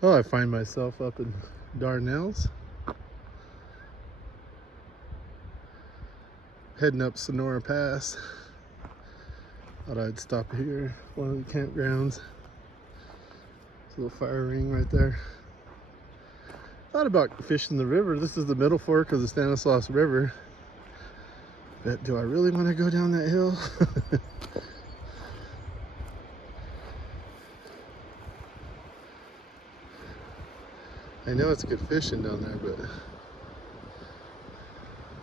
Oh, I find myself up in Dardanelles, heading up Sonora Pass. Thought I'd stop here, one of the campgrounds. There's a little fire ring right there. Thought about fishing the river. This is the middle fork of the Stanislaus River. But do I really want to go down that hill? I know it's good fishing down there, but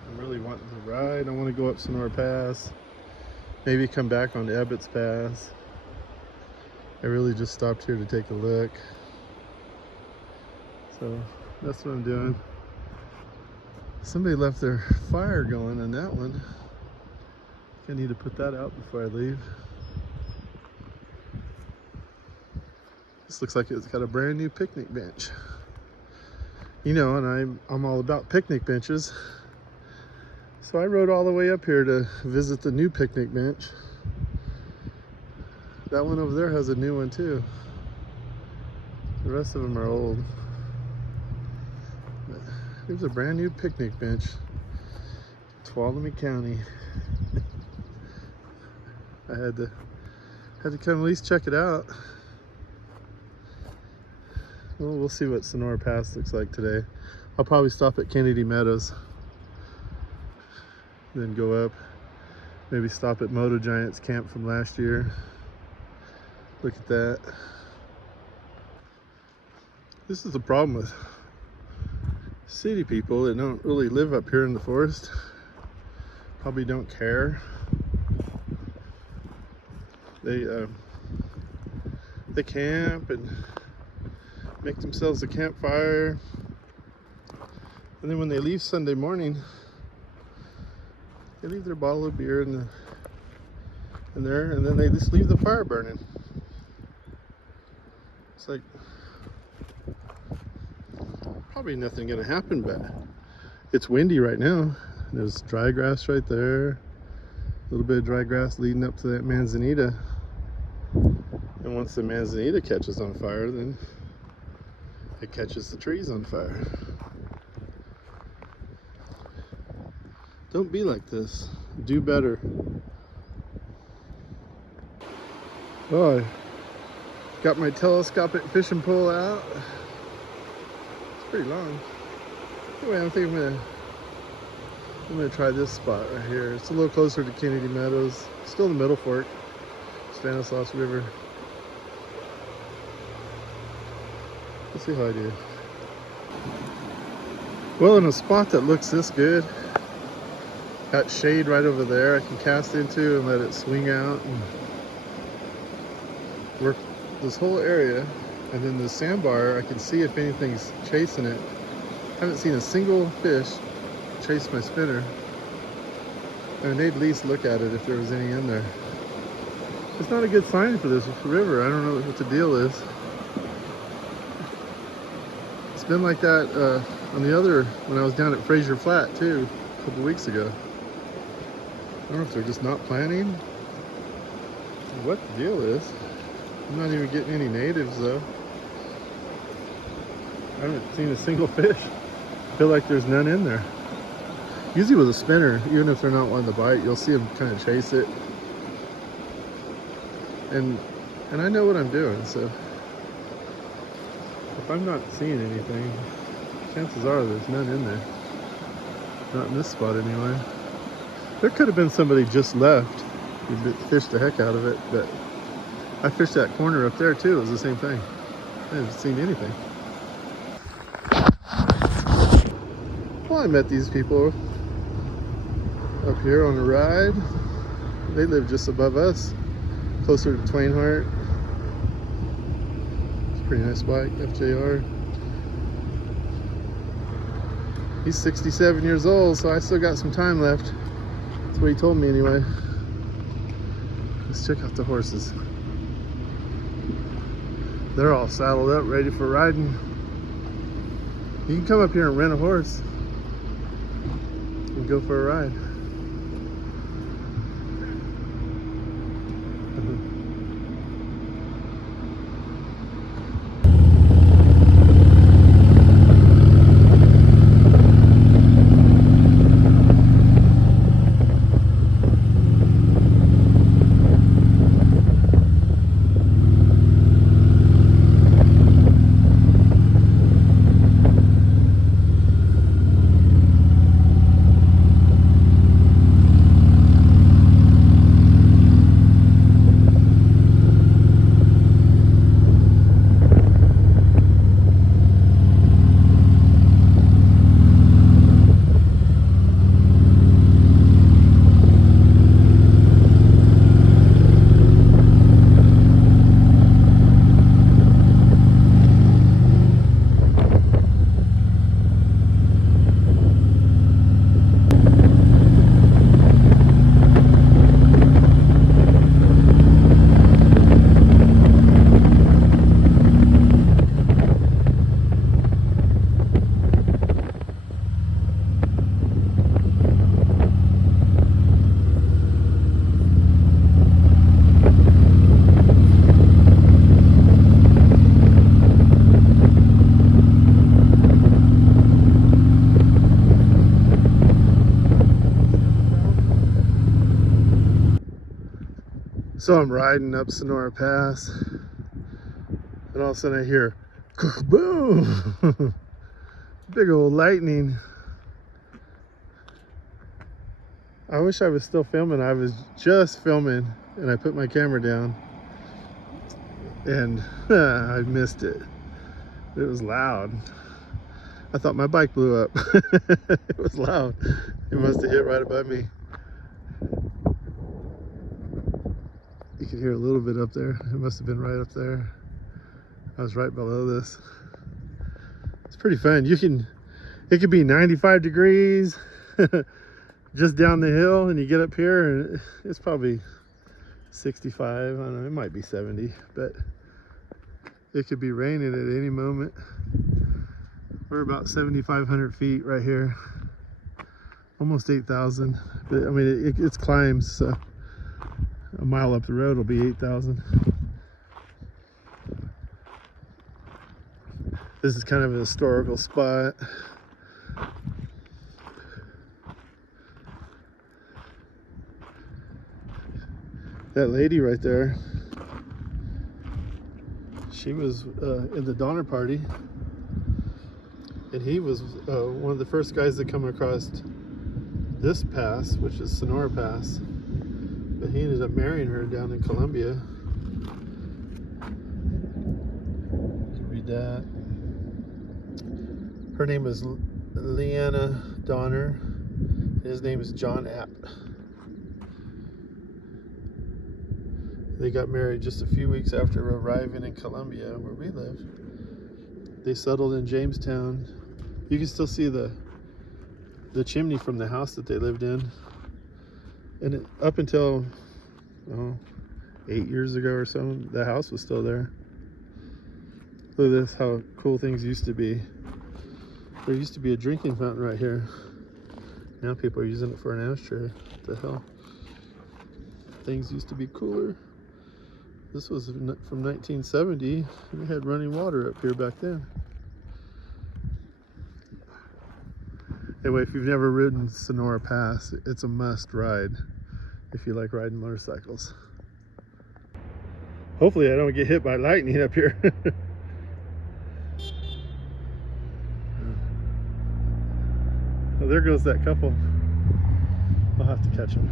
I'm really wanting to ride. I want to go up Sonora Pass, maybe come back on Abbott's Pass. I really just stopped here to take a look. So that's what I'm doing. Somebody left their fire going on that one. I need to put that out before I leave. This looks like it's got a brand new picnic bench. You know, and I'm all about picnic benches. So I rode all the way up here to visit the new picnic bench. That one over there has a new one too. The rest of them are old. But here's a brand new picnic bench. Tuolumne County. I had to come at least check it out. Well, we'll see what Sonora Pass looks like today. I'll probably stop at Kennedy Meadows, then go up, maybe stop at Moto Giants camp from last year. Look at that. This is the problem with city people that don't really live up here in the forest. Probably don't care. They camp and make themselves a campfire, and then when they leave Sunday morning, they leave their bottle of beer in there, and then they just leave the fire burning. It's like probably nothing gonna happen, but it's windy right now. There's dry grass right there, a little bit of dry grass leading up to that manzanita, and once the manzanita catches on fire, then it catches the trees on fire. Don't be like this. Do better. Oh, I got my telescopic fishing pole out. It's pretty long. Anyway, I think I'm gonna try this spot right here. It's a little closer to Kennedy Meadows. Still in the middle fork, Stanislaus River. Let's see how I do. Well, in a spot that looks this good, got shade right over there I can cast into and let it swing out and work this whole area. And then the sandbar, I can see if anything's chasing it. I haven't seen a single fish chase my spinner. And they'd at least look at it if there was any in there. It's not a good sign for this river. I don't know what the deal is. It's been like that on the other, when I was down at Fraser Flat too, a couple weeks ago. I don't know if they're just not planning, what the deal is. I'm not even getting any natives though. I haven't seen a single fish. I feel like there's none in there. Usually with a spinner, even if they're not wanting to bite, you'll see them kind of chase it. And I know what I'm doing, so if I'm not seeing anything, chances are there's none in there. Not in this spot anyway. There could have been somebody just left who fished the heck out of it, but I fished that corner up there too. It was the same thing. I haven't seen anything. Well, I met these people up here on a ride. They live just above us, closer to Twainhart. It's a pretty nice bike, FJR. He's 67 years old, so I still got some time left. That's what he told me anyway. Let's check out the horses. They're all saddled up, ready for riding. You can come up here and rent a horse and go for a ride. So I'm riding up Sonora Pass, and all of a sudden I hear boom, big old lightning. I wish I was still filming. I was just filming and I put my camera down and I missed it. It was loud. I thought my bike blew up. It was loud. It must have hit right above me. You can hear a little bit up there. It must have been right up there. I was right below this. It's pretty fun. It could be 95 degrees just down the hill, and you get up here and it's probably 65. I don't know, it might be 70, but it could be raining at any moment. We're about 7,500 feet right here, almost 8,000. But I mean, it's climbs, so a mile up the road will be 8,000. This is kind of a historical spot. That lady right there, she was in the Donner Party, and he was one of the first guys that come across this pass, which is Sonora Pass. But he ended up marrying her down in Colombia. You can read that. Her name is Leanna Donner. His name is John App. They got married just a few weeks after arriving in Colombia, where we live. They settled in Jamestown. You can still see the chimney from the house that they lived in. And up until 8 years ago or so, the house was still there. Look at this, how cool things used to be. There used to be a drinking fountain right here. Now people are using it for an ashtray. What the hell? Things used to be cooler. This was from 1970. We had running water up here back then. Anyway, if you've never ridden Sonora Pass, it's a must ride if you like riding motorcycles. Hopefully I don't get hit by lightning up here. Well, there goes that couple. I'll have to catch them.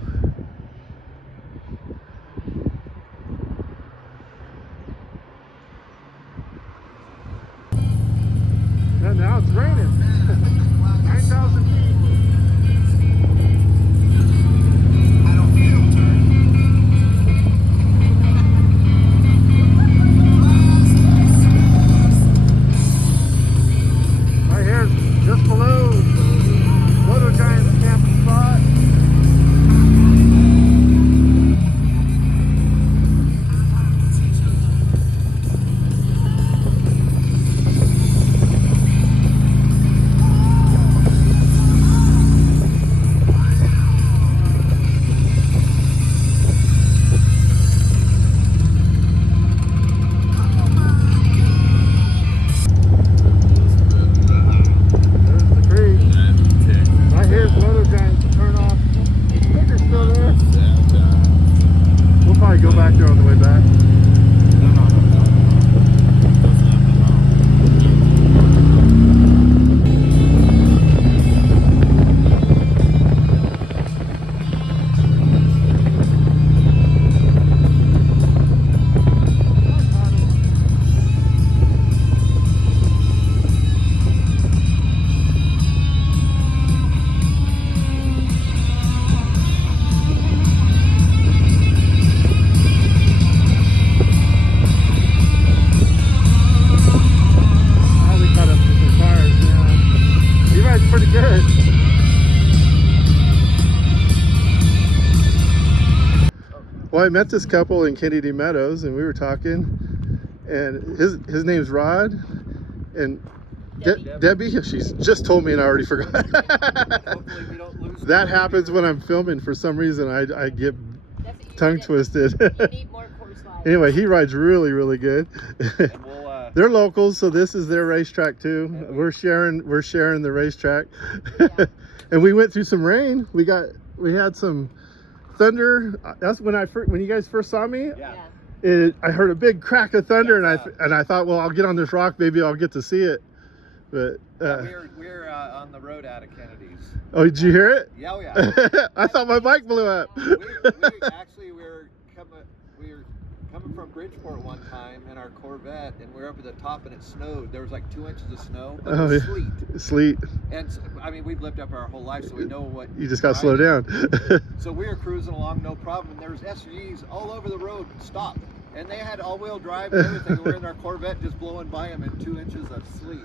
And now it's raining. 9,000 feet. Right here, just below Moto Giant's camping spot. Go back there on the way back. Pretty good. Well, I met this couple in Kennedy Meadows, and we were talking, and his name's Rod, and Debbie. She's just told me, and I already forgot. Hopefully we don't lose that happens when I'm filming. For some reason, I get tongue twisted. You need more course life. Anyway, he rides really good. They're locals, so this is their racetrack too. We're sharing the racetrack. Yeah. And we went through some rain. We had some thunder. That's when when you guys first saw me. Yeah. I heard a big crack of thunder, Yeah. and I thought, well, I'll get on this rock, maybe I'll get to see it. But we're on the road out of Kennedy's. oh, did you hear it? Yeah, oh, yeah. I thought my bike blew up. we were coming from Bridgeport one time in our Corvette, and we were up at the top, and it snowed. There was like 2 inches of snow, but it was sleet. Sleet. And so, I mean, we've lived up our whole life, so we know what. You just got to slow down. So we were cruising along, no problem. And there was SUVs all over the road, stopped, and they had all-wheel drive and everything. We're in our Corvette, just blowing by them in 2 inches of sleet.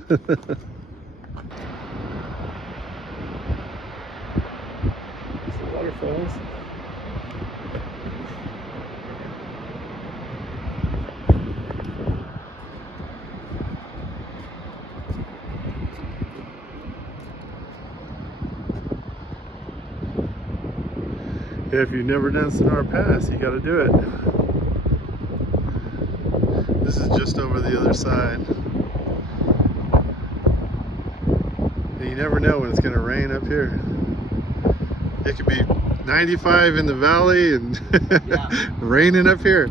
Waterfalls. If you've never done Sonora Pass, you got to do it. This is just over the other side. And you never know when it's going to rain up here. It could be 95 in the valley and raining up here.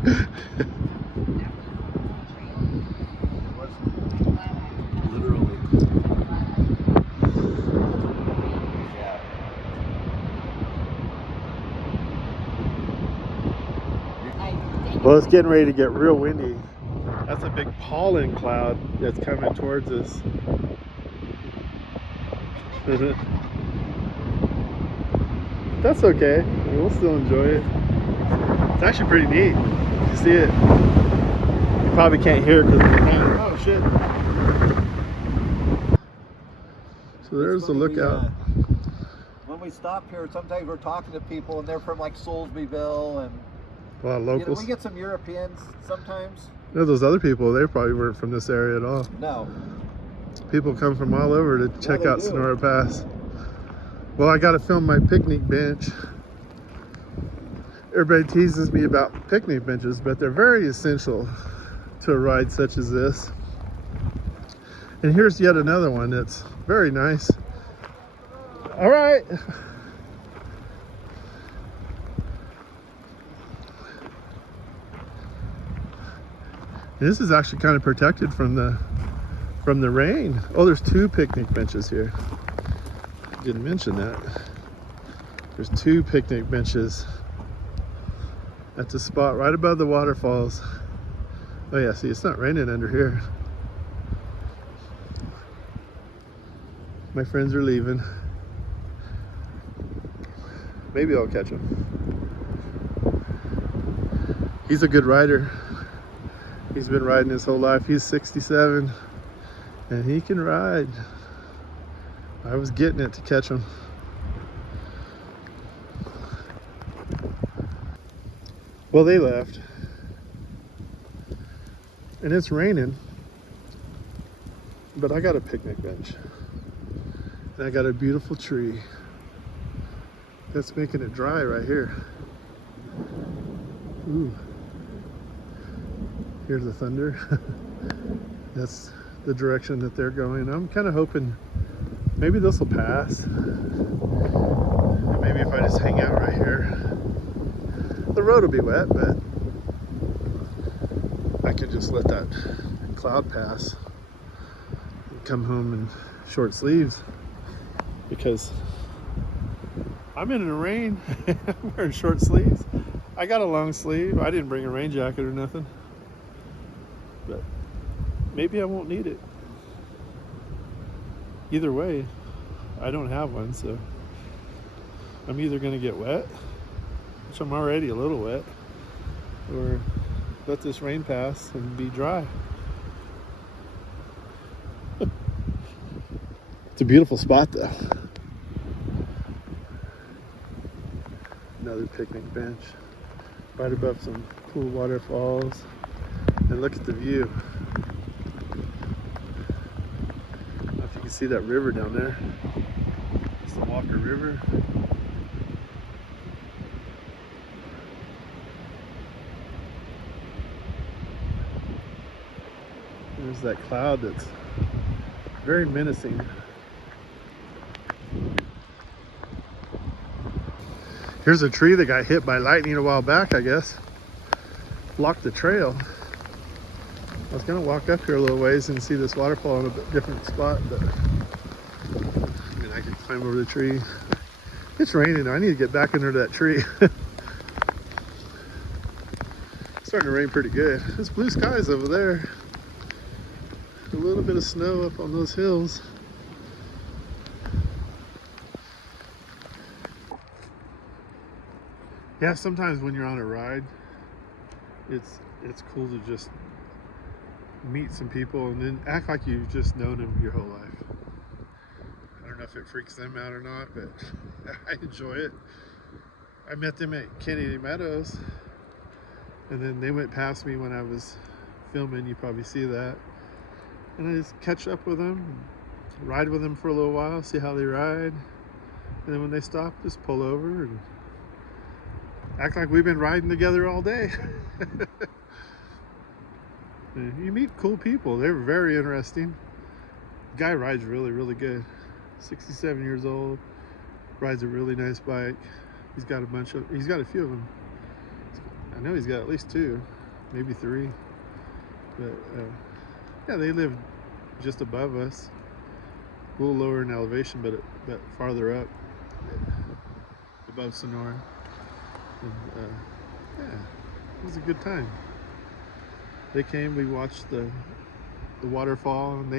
Well, it's getting ready to get real windy. That's a big pollen cloud that's coming towards us. That's okay. We'll still enjoy it. It's actually pretty neat. You see it. You probably can't hear it because of the rain. Oh shit. So there's the lookout. When we stop here, sometimes we're talking to people and they're from like Soulsbyville and a lot of locals. We get some Europeans sometimes. No, those other people, they probably weren't from this area at all. No. People come from all over to check out Sonora Pass. Well, I got to film my picnic bench. Everybody teases me about picnic benches, but they're very essential to a ride such as this. And here's yet another one that's very nice. All right. This is actually kind of protected from the rain. Oh, there's 2 picnic benches here. Didn't mention that. There's 2 picnic benches at the spot right above the waterfalls. Oh yeah, see, it's not raining under here. My friends are leaving. Maybe I'll catch him. He's a good rider. He's been riding his whole life. He's 67 and he can ride. I was getting it to catch him. Well, they left. And it's raining. But I got a picnic bench. And I got a beautiful tree that's making it dry right here. Ooh. Here's the thunder. That's the direction that they're going. I'm kind of hoping maybe this will pass. Maybe if I just hang out right here. The road will be wet, but I could just let that cloud pass and come home in short sleeves because I'm in the rain. I'm wearing short sleeves. I got a long sleeve. I didn't bring a rain jacket or nothing. But maybe I won't need it. Either way, I don't have one, so I'm either gonna get wet, which I'm already a little wet, or let this rain pass and be dry. It's a beautiful spot though. Another picnic bench right above some cool waterfalls. And look at the view. I don't know if you can see that river down there. It's the Walker River. There's that cloud that's very menacing. Here's a tree that got hit by lightning a while back, I guess. Blocked the trail. I was gonna walk up here a little ways and see this waterfall in a bit different spot, but I mean, I could climb over the tree. It's raining. I need to get back under that tree. It's starting to rain pretty good. There's blue skies over there. A little bit of snow up on those hills. Yeah, sometimes when you're on a ride, it's cool to just meet some people and then act like you've just known them your whole life. I don't know if it freaks them out or not, but I enjoy it. I met them at Kennedy Meadows, and then they went past me when I was filming. You probably see that. And I just catch up with them, ride with them for a little while, see how they ride. And then when they stop, just pull over and act like we've been riding together all day. You meet cool people. They're very interesting. The guy rides really, really good. 67 years old, rides a really nice bike. He's got a few of them. I know he's got at least 2, maybe 3. But yeah, they live just above us, a little lower in elevation, but farther up, above Sonora. And yeah, it was a good time. They came, we watched the waterfall, and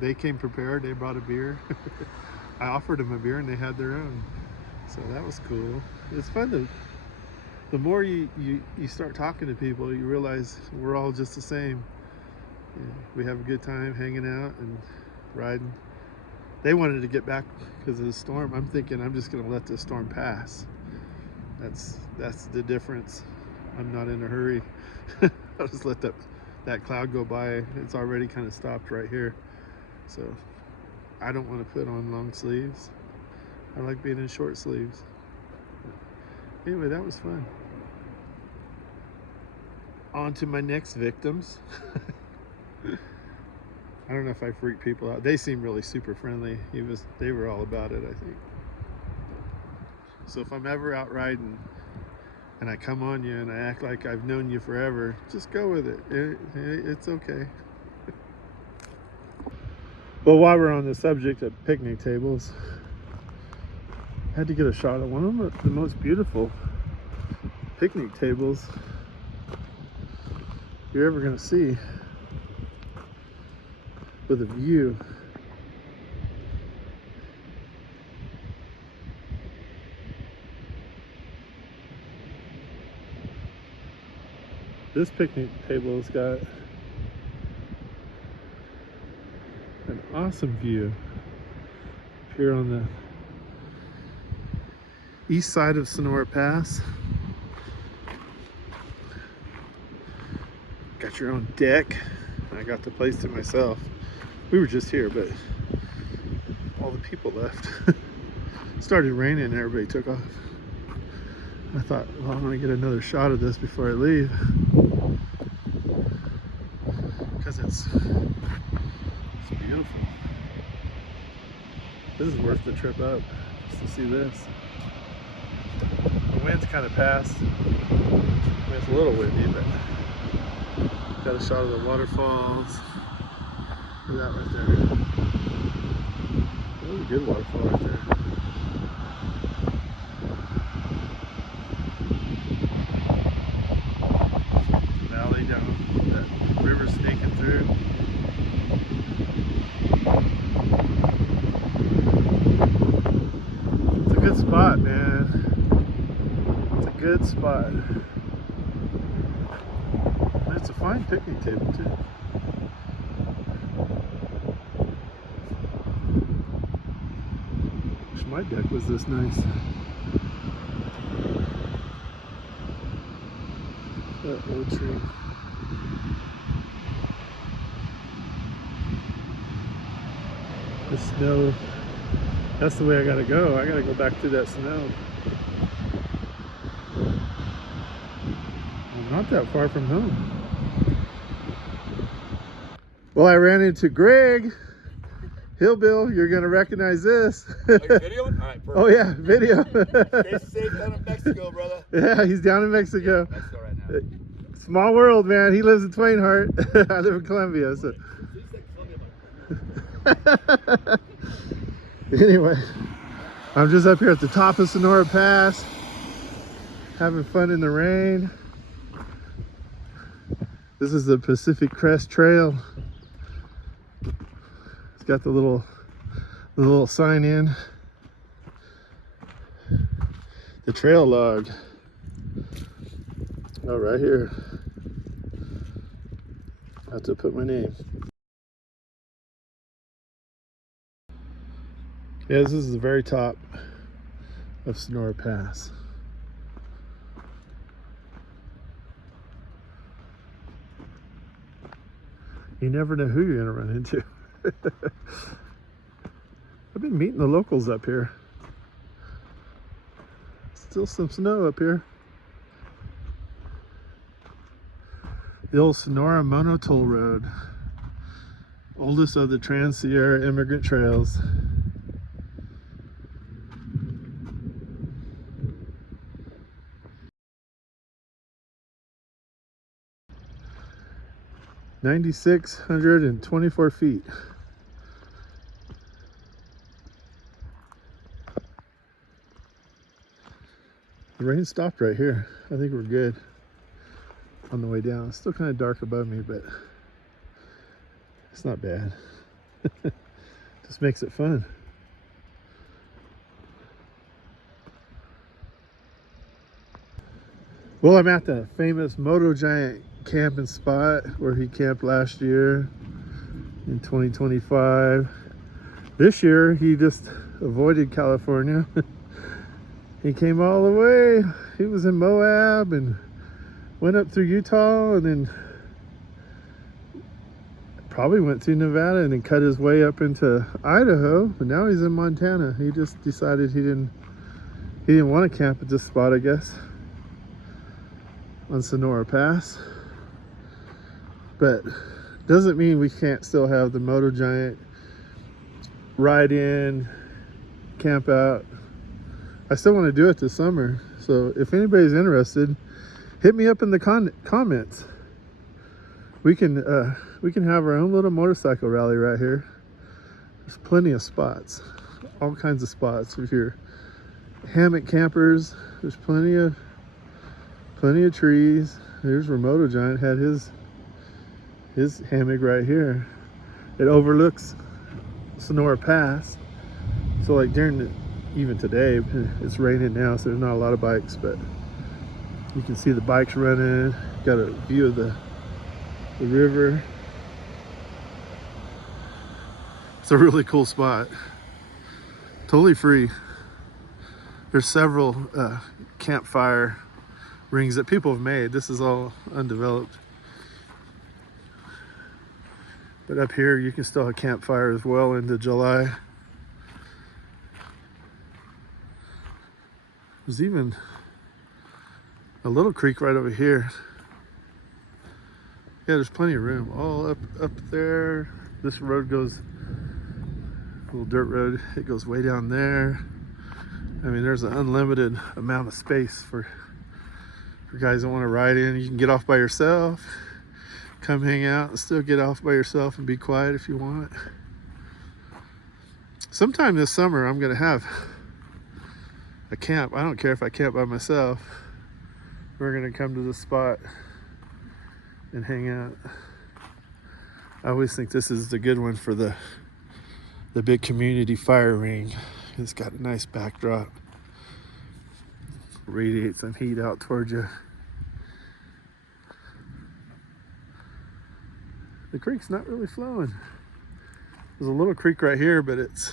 they came prepared. They brought a beer. I offered them a beer and they had their own, so that was cool. It's fun to, the more you start talking to people, you realize we're all just the same. Yeah, we have a good time hanging out and riding. They wanted to get back because of the storm. I'm thinking I'm just gonna let this storm pass. That's the difference. I'm not in a hurry. I'll just let that cloud go by. It's already kind of stopped right here. So I don't want to put on long sleeves. I like being in short sleeves. Anyway, that was fun. On to my next victims. I don't know if I freak people out. They seem really super friendly. They were all about it, I think. So if I'm ever out riding and I come on you and I act like I've known you forever, just go with it. It's okay. Well, while we're on the subject of picnic tables, I had to get a shot of one of the most beautiful picnic tables you're ever gonna see, with a view. This picnic table has got an awesome view here on the east side of Sonora Pass. Got your own deck. I got the place to myself. We were just here, but all the people left. Started raining and everybody took off. I thought, well, I'm gonna get another shot of this before I leave, because it's beautiful. This is worth the trip up just to see this. The wind's kind of passed. I mean, it's a little windy, but got a shot of the waterfalls. Look at that right there. That was a good waterfall right there. Valley down, that river snaking through. It's a good spot, man. It's a good spot. And it's a fine picnic table too. Wish my deck was this nice. That old tree. The snow. That's the way I gotta go. I gotta go back through that snow. I'm not that far from home. Well, I ran into Greg Hillbill, you're gonna recognize this. Are you videoing? All right, perfect. Oh yeah, video. Stay safe down in Mexico, brother. Yeah, he's down in Mexico. Yeah, Mexico right now. Small world, man. He lives in Twain Hart. I live in Columbia, so. Anyway, I'm just up here at the top of Sonora Pass, having fun in the rain. This is the Pacific Crest Trail. It's got the little sign in. The trail log. Oh, right here. I have to put my name. Yeah, this is the very top of Sonora Pass. You never know who you're gonna run into. I've been meeting the locals up here. Still some snow up here. The old Sonora Monotoll Road. Oldest of the Trans-Sierra Immigrant Trails. (9,624 feet). The rain stopped right here. I think we're good on the way down. It's still kind of dark above me, but it's not bad. Just makes it fun. Well, I'm at the famous Moto Giant camping spot where he camped last year in 2025. This year, he just avoided California. He came all the way. He was in Moab and went up through Utah and then probably went through Nevada and then cut his way up into Idaho. But now he's in Montana. He just decided he didn't want to camp at this spot, I guess, on Sonora Pass. But doesn't mean we can't still have the Moto Giant ride in, camp out. I still want to do it this summer, so if anybody's interested, hit me up in the comments. We can have our own little motorcycle rally right here. There's plenty of spots, all kinds of spots. If you're hammock campers, there's plenty of trees. There's where Moto Giant had his hammock right here. It overlooks Sonora Pass, so like even today, it's raining now, so there's not a lot of bikes, but you can see the bikes running. Got a view of the river. It's a really cool spot. Totally free. There's several campfire rings that people have made. This is all undeveloped. But up here, you can still have campfire as well into July. There's even a little creek right over here. Yeah, there's plenty of room. All up there. This road goes, little dirt road, it goes way down there. I mean, there's an unlimited amount of space for guys that want to ride in. You can get off by yourself, come hang out, and still get off by yourself and be quiet if you want. Sometime this summer, I'm gonna have a camp. I don't care if I camp by myself. We're gonna come to this spot and hang out. I always think this is the good one for the big community fire ring. It's got a nice backdrop. Radiate some heat out towards you. The creek's not really flowing. There's a little creek right here, but it's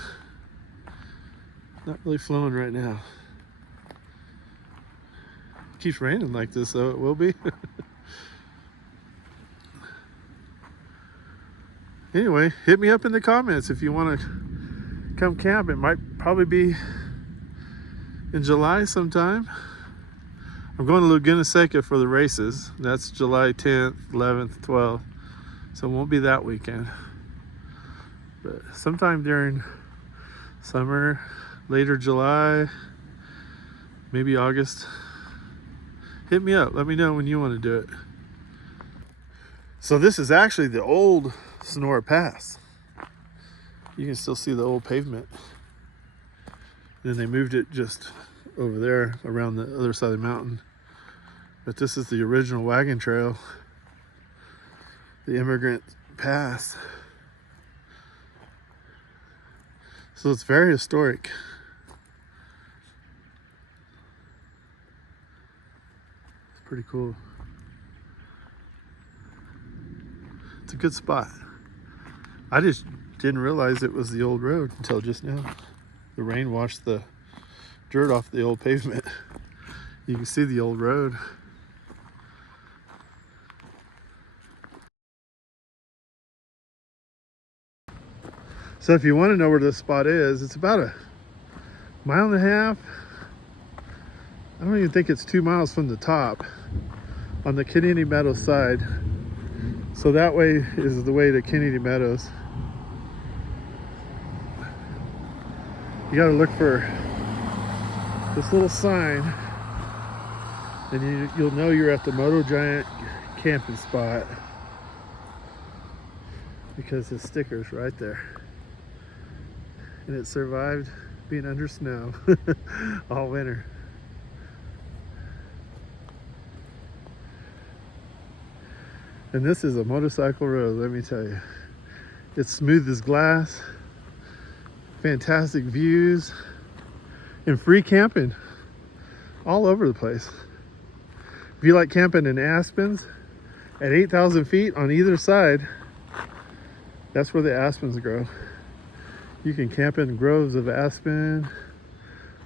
not really flowing right now. Keeps raining like this, so it will be. Anyway, hit me up in the comments if you want to come camp. It might probably be in July sometime. I'm going to Laguna Seca for the races. That's July 10th, 11th, 12th. So it won't be that weekend. But sometime during summer, later July, maybe August, hit me up. Let me know when you want to do it. So this is actually the old Sonora Pass. You can still see the old pavement. Then they moved it just over there around the other side of the mountain. But this is the original wagon trail, the Immigrant Pass. So it's very historic. It's pretty cool. It's a good spot. I just didn't realize it was the old road until just now. The rain washed the dirt off the old pavement. You can see the old road. So if you want to know where this spot is, it's about a mile and a half. I don't even think it's 2 miles from the top on the Kennedy Meadows side. So that way is the way to Kennedy Meadows. You got to look for this little sign, and you'll know you're at the Moto Giant camping spot because the sticker's right there. And it survived being under snow all winter. And this is a motorcycle road, let me tell you. It's smooth as glass, fantastic views, and free camping all over the place. If you like camping in aspens at 8,000 feet on either side, that's where the aspens grow. You can camp in groves of aspen.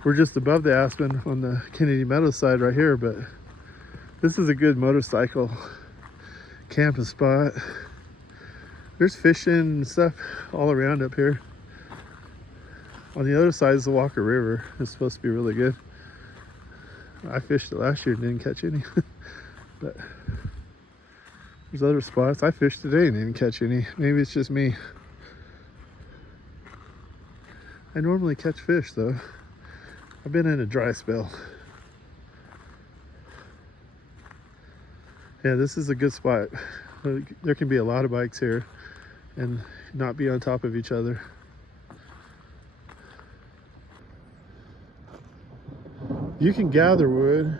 We're just above the aspen on the Kennedy Meadows side right here, but this is a good motorcycle camping spot. There's fishing and stuff all around up here. On the other side is the Walker River. It's supposed to be really good. I fished it last year and didn't catch any. But there's other spots. I fished today and didn't catch any. Maybe it's just me. I normally catch fish though. I've been in a dry spell. Yeah, this is a good spot. There can be a lot of bikes here and not be on top of each other. You can gather wood,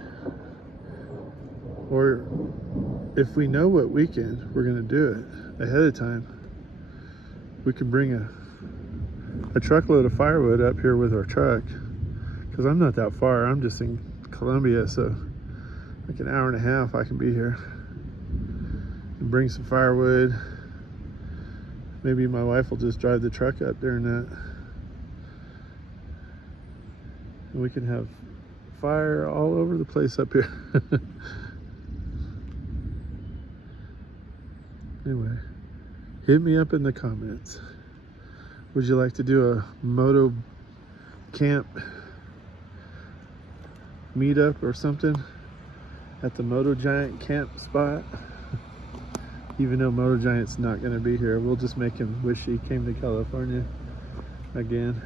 or if we know what weekend we're gonna do it ahead of time, we can bring a truckload of firewood up here with our truck, because I'm not that far. I'm just in Columbia, so like an hour and a half I can be here and bring some firewood. Maybe my wife will just drive the truck up during that, and we can have fire all over the place up here. Anyway, hit me up in the comments. Would you like to do a moto camp meetup or something at the Moto Giant camp spot? Even though Moto Giant's not going to be here, we'll just make him wish he came to California again.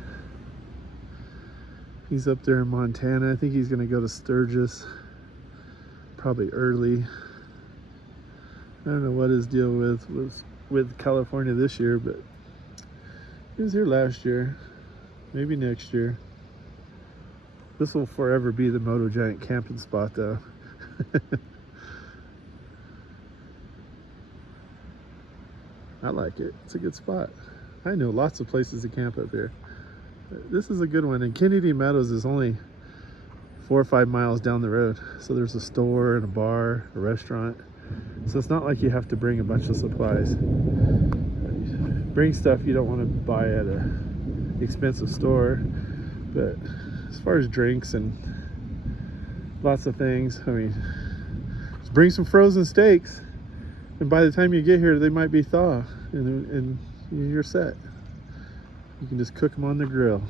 He's up there in Montana. I think he's going to go to Sturgis probably early. I don't know what his deal was with California this year, but he was here last year, maybe next year. This will forever be the Moto Giant camping spot though. I like it. It's a good spot. I know lots of places to camp up here. This is a good one, and Kennedy Meadows is only 4 or 5 miles down the road. So there's a store and a bar, a restaurant. So it's not like you have to bring a bunch of supplies. Bring stuff you don't want to buy at an expensive store. But as far as drinks and lots of things, I mean, just bring some frozen steaks. And by the time you get here, they might be thaw, and you're set. You can just cook them on the grill.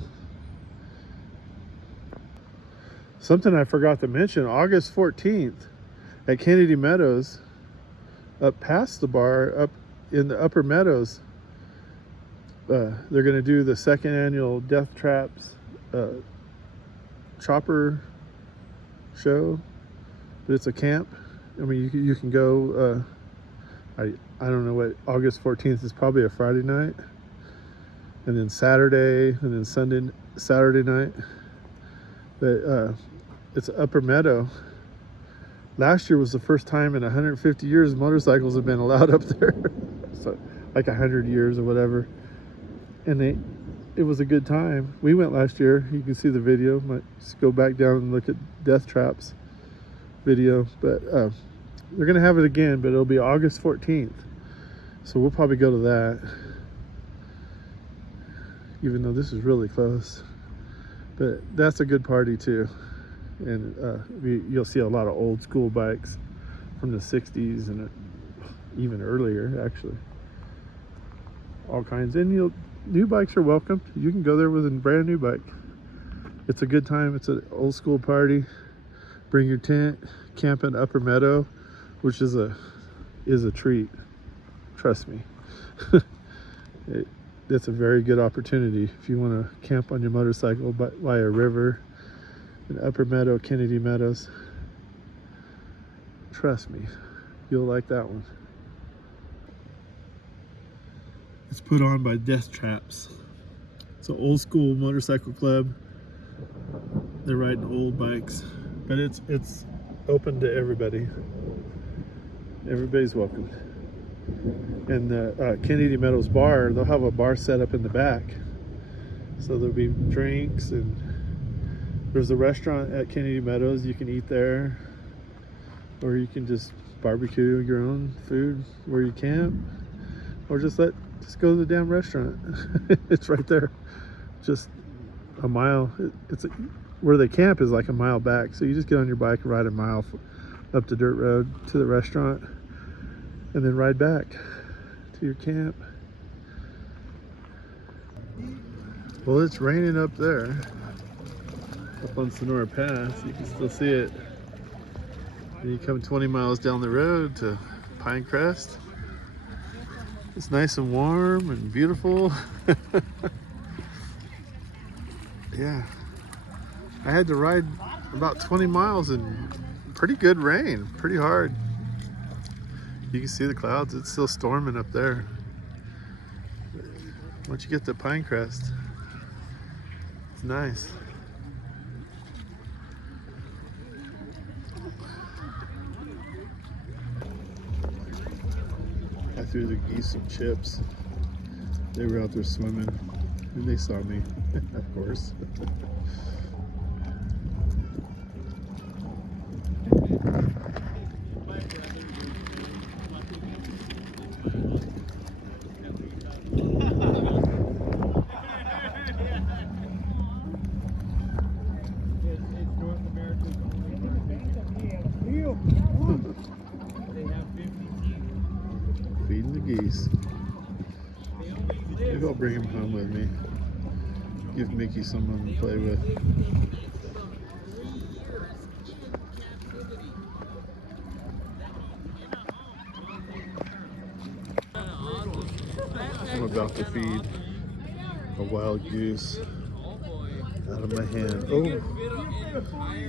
Something I forgot to mention, August 14th at Kennedy Meadows, up past the bar, up in the upper meadows, they're going to do the second annual Death Traps chopper show, but it's a camp. I mean, you can go. I don't know what, August 14th is probably a Friday night, and then Saturday, and then Saturday night. But it's Upper Meadow. Last year was the first time in 150 years motorcycles have been allowed up there. So like 100 years or whatever. And it was a good time. We went last year. You can see the video. Might just go back down and look at Death Traps video. But they're gonna have it again, but it'll be August 14th. So we'll probably go to that. Even though this is really close. But that's a good party too. And you'll see a lot of old school bikes from the 60s and even earlier, actually. All kinds. And new bikes are welcome. You can go there with a brand new bike. It's a good time. It's an old school party. Bring your tent, camp in Upper Meadow, which is a treat. Trust me. It's a very good opportunity if you want to camp on your motorcycle by a river in Upper Meadow, Kennedy Meadows. Trust me, you'll like that one. It's put on by Death Traps. It's an old school motorcycle club. They're riding old bikes, but it's open to everybody. Everybody's welcome. And the Kennedy Meadows bar, they'll have a bar set up in the back. So there'll be drinks, and there's a restaurant at Kennedy Meadows. You can eat there, or you can just barbecue your own food where you camp, or just go to the damn restaurant. It's right there, just a mile. Where they camp is like a mile back. So you just get on your bike and ride a mile up the dirt road to the restaurant, and then ride back to your camp. Well, it's raining up there, up on Sonora Pass. You can still see it. And you come 20 miles down the road to Pinecrest. It's nice and warm and beautiful. Yeah, I had to ride about 20 miles in pretty good rain, pretty hard. You can see the clouds. It's still storming up there. Once you get to Pinecrest, it's nice. I threw the geese some chips. They were out there swimming, and they saw me, of course. Feeding the geese. Maybe I'll bring him home with me. Give Mickey someone to play with. I'm about to feed a wild goose out of my hand. Oh,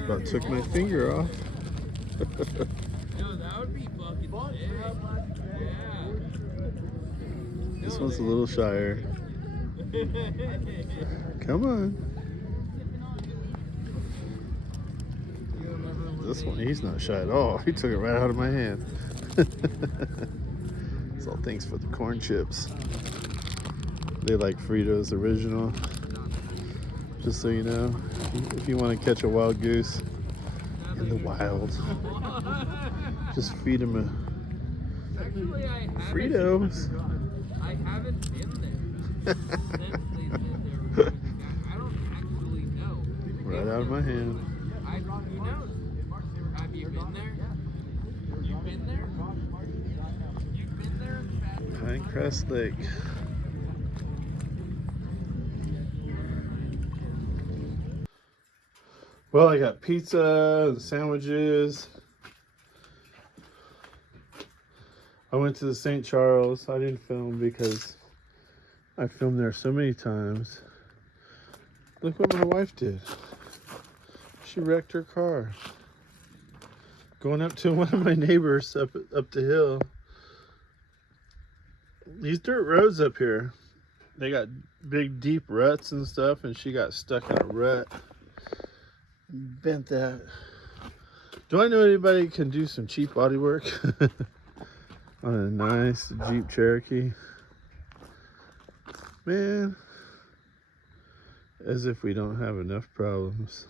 about took my finger off. This one's a little shyer. Come on. This one, he's not shy at all. He took it right out of my hand. It's all thanks for the corn chips. They like Fritos Original. Just so you know, if you want to catch a wild goose in the wild, just feed him a Fritos. I haven't been there since they've been there. I don't actually know. Right out of my hand. Who knows? Have you been there? You've been there? You've been there? Pinecrest Lake. Well, I got pizza and sandwiches. I went to the St. Charles. I didn't film because I filmed there so many times. Look what my wife did. She wrecked her car. Going up to one of my neighbors up the hill. These dirt roads up here, they got big deep ruts and stuff, and she got stuck in a rut. Bent that. Do I know anybody who can do some cheap body work on a nice Jeep Cherokee? Man, as if we don't have enough problems.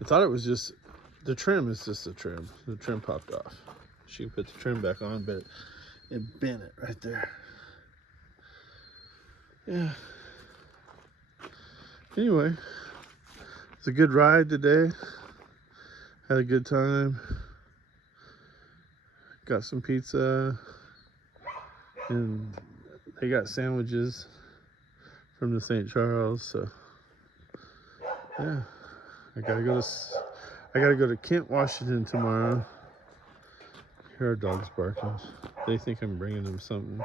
I thought it was just, the trim is just the trim. The trim popped off. She put the trim back on, but it bent it right there. Yeah. Anyway, it's a good ride today. Had a good time. Got some pizza. And they got sandwiches from the St. Charles, so yeah. I gotta go to Kent, Washington tomorrow. Here are dogs barking. They think I'm bringing them something.